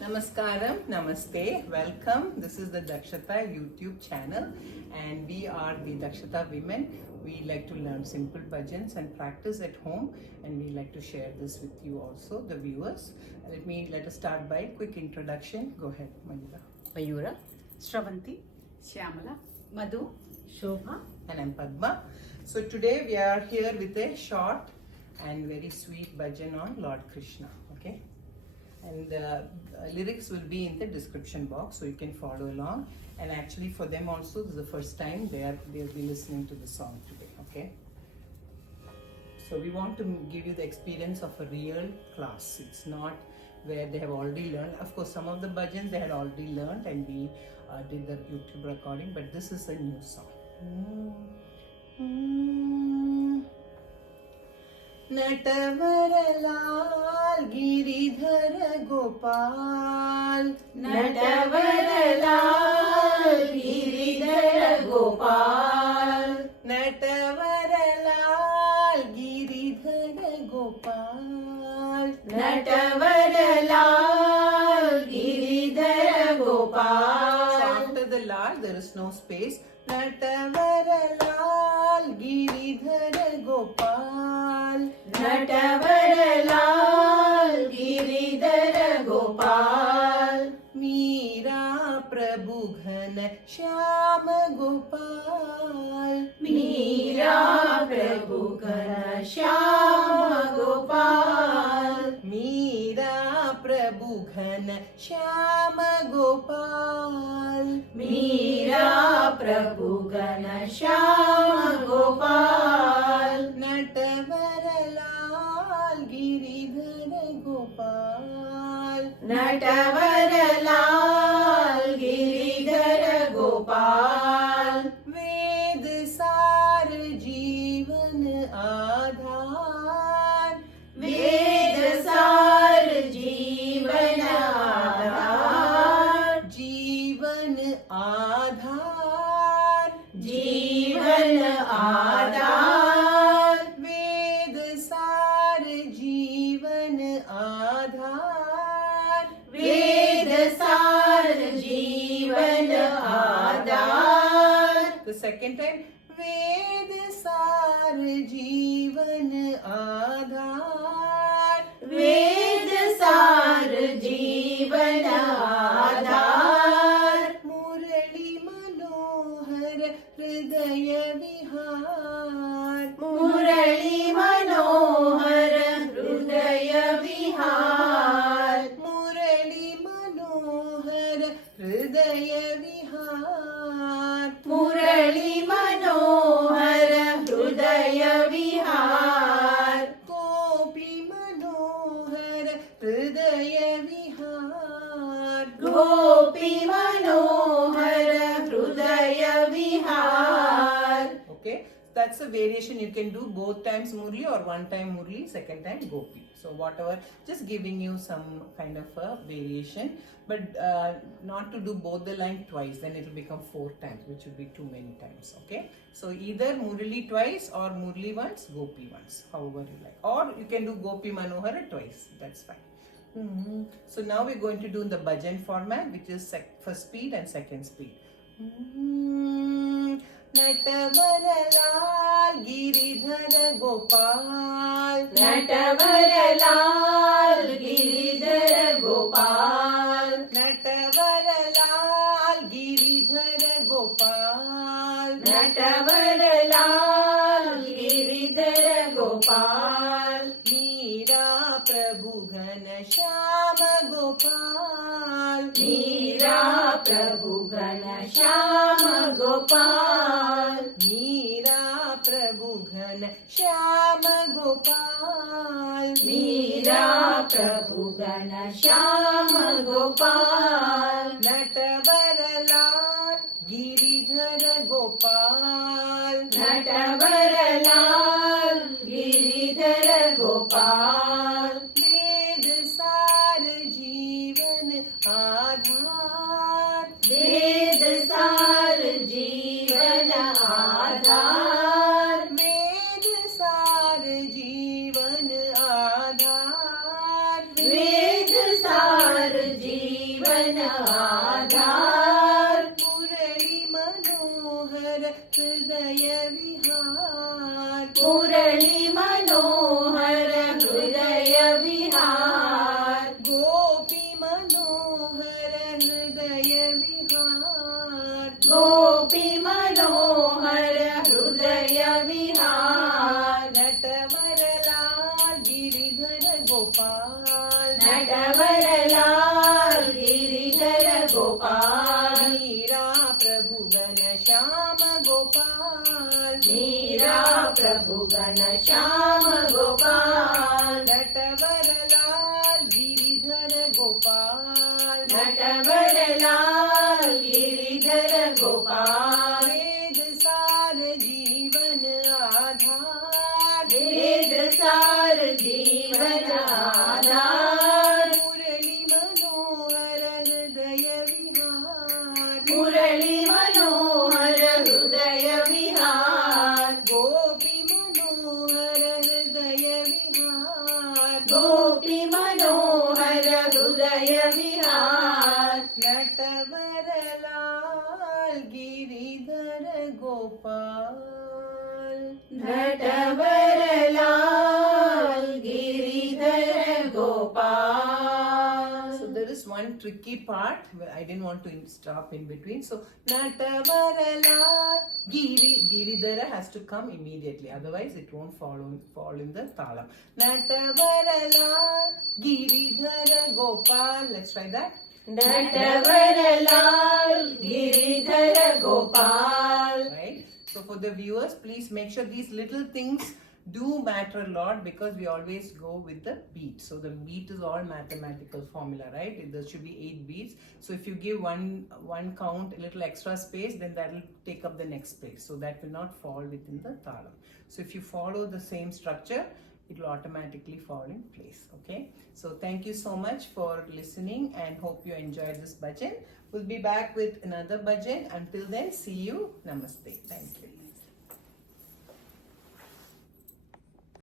Namaskaram, Namaste, welcome. This is the Dakshata YouTube channel and we are the Dakshata women. We like to learn simple bhajans and practice at home, and we like to share this with you also, the viewers. Let us start by quick introduction. Go ahead, Manila. Mayura, Shravanti, Shyamala, Madhu, Shobha, And I'm Padma. So today we are here with a short and very sweet bhajan on Lord Krishna. Okay. And lyrics will be in the description box, so you can follow along. And actually, for them also, this is the first time they'll be listening to the song today. Okay. So we want to give you the experience of a real class. It's not where they have already learned. Of course, some of the bhajans they had already learned, and we did the YouTube recording. But this is a new song. Natwarlal Giridhar Gopal Natwarlal Giridhar Gopal Natwarlal Giridhar Gopal Natwarlal Giridhar Gopal. So after the lal there is no space. Natwarlal Giridhar Gopal Natwarlal Giridhar Gopal. Meera प्रभु घन श्याम गोपाल मीरा प्रभु घन श्याम गोपाल. मीरा प्रभु घन श्याम गोपाल मीरा प्रभु घन श्याम गोपाल. नटवरलाल गिरिधर गोपाल नटवरलाल गिरिधर गोपाल. वेद सार जीवन आधार वेद सार जीवन आधार. जीवन आधार जीवन आधार. वेद सार जीवन आधार वेद सार जीवन आधार. The second time, वेद सार जीवन आधार वेद सार जीवन आधार. मुरली मनोहर हृदय विहार मुरली मनोहर हृदय विहार. मुरली मनोहर हृदय विहार मुरली मनोहर हृदय विहार. गोपी मनोहर हृदय विहार गोपी मनोहर हृदय विहार. Okay, that's a variation. You can do both times Murli or one time Murli, second time Gopi. So whatever, just giving you some kind of a variation, but not to do both the line twice. Then it will become 4 times, which will be too many times. Okay, so either Murli twice or Murli once, Gopi once, however you like, or you can do Gopi Manohara twice. That's fine. So now we're going to do in the bhajan format, which is first speed and second speed. Natwarlal Giridhar Gopal Natwarlal Giridhar Gopal. Natwarlal Giridhar Gopal Natwarlal Giridhar Gopal. Meera प्रभु घन श्याम गोपाल मीरा प्रभु घन श्याम गोपाल. मीरा प्रभु घन श्याम गोपाल मीरा प्रभु घन श्याम गोपाल. नटवरलाल गिरिधर गोपाल नटवरलाल गिरिधर गोपाल. वेद सार जीवन आधार वेद सार जीवन आधार. वेद सार जीवन आधार वेद सार जीवन नटवरलाल गिरिधर गोपाल मीरा प्रभु घन श्याम गोपाल मीरा प्रभु घन श्याम गोपाल नटवरलाल गिरिधर गोपाल नटवरलाल गिरिधर गोपाल वेद सार जीवन आधार वेद सार जीवन आधार मुरली मनोहर हृदय विहार मुरली मनोहर हृदय विहार गोपी मनोहर हृदय विहार गोपी मनोहर हृदय विहार Natwarlal Giridhar Gopal Natwarlal Giridhar Gopal. So there is one tricky part where I didn't want to stop in between. So Natavarala Giridhara has to come immediately. Otherwise it won't fall in the talam. Natavarala Giridhara Gopal. Let's try that. Natwarlal Giridhar Gopal. Right. So for the viewers, please make sure these little things do matter a lot because we always go with the beat. So the beat is all mathematical formula, right? There should be 8 beats. So if you give one count a little extra space, then that will take up the next space. So that will not fall within the talam. So if you follow the same structure, it will automatically fall in place. Okay. So thank you so much for listening and hope you enjoyed this bhajan. We'll be back with another bhajan. Until then, see you. Namaste. Thank you.